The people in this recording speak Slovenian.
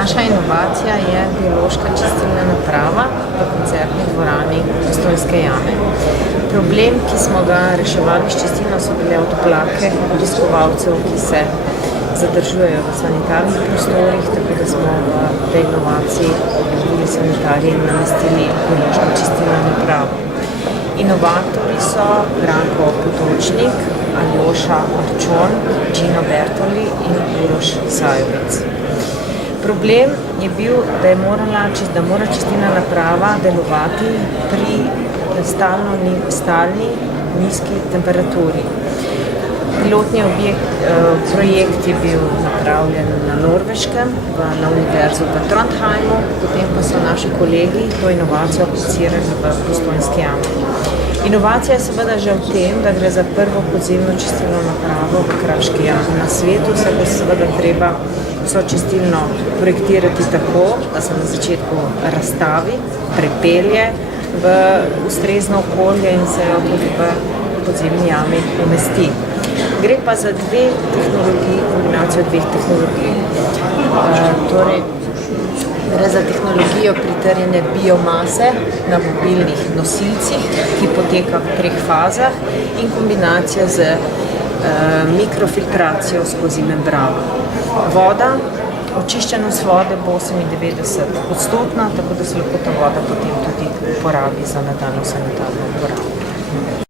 Naša inovacija je biološka čistilna naprava v koncertni dvorani Postojnske jame. Problem, ki smo ga reševali s čistilno, so bile odplake obiskovalcev, ki se zadržujejo v sanitarnih prostorih, tako da smo v tej inovaciji tudi sanitariji namestili biološko čistilno napravo. Inovatorji so Branko Potočnik, Aljoša Arčon, Gino Bertoli in Uroš Sajovic. Problem je bil, da mora čistilna naprava delovati pri stalni nizki temperaturi. Pilotni projekt je bil napravljen na Norveškem, na univerzu v Trondheimu, potem pa so naši kolegi to inovacijo aplicirali v Postojnski jami. Inovacija je seveda že v tem, da gre za prvo podzemno čistilno napravo v Kraški jami. Na svetu se bo seveda treba vso čistilno projektirati tako, da se na začetku razstavi, prepelje v ustrezno okolje in se jo tudi v podzemni jami umesti. Gre pa za kombinacijo dveh tehnologij. Gre za tehnologijo pritrjene biomase na mobilnih nosilcih, ki poteka v 3 fazah, in kombinacijo z mikrofiltracijo skozi membrano. Očiščenost vode bo 98%, tako da se lahko ta voda potem tudi uporabi za nadaljnjo sanitarno uporabo.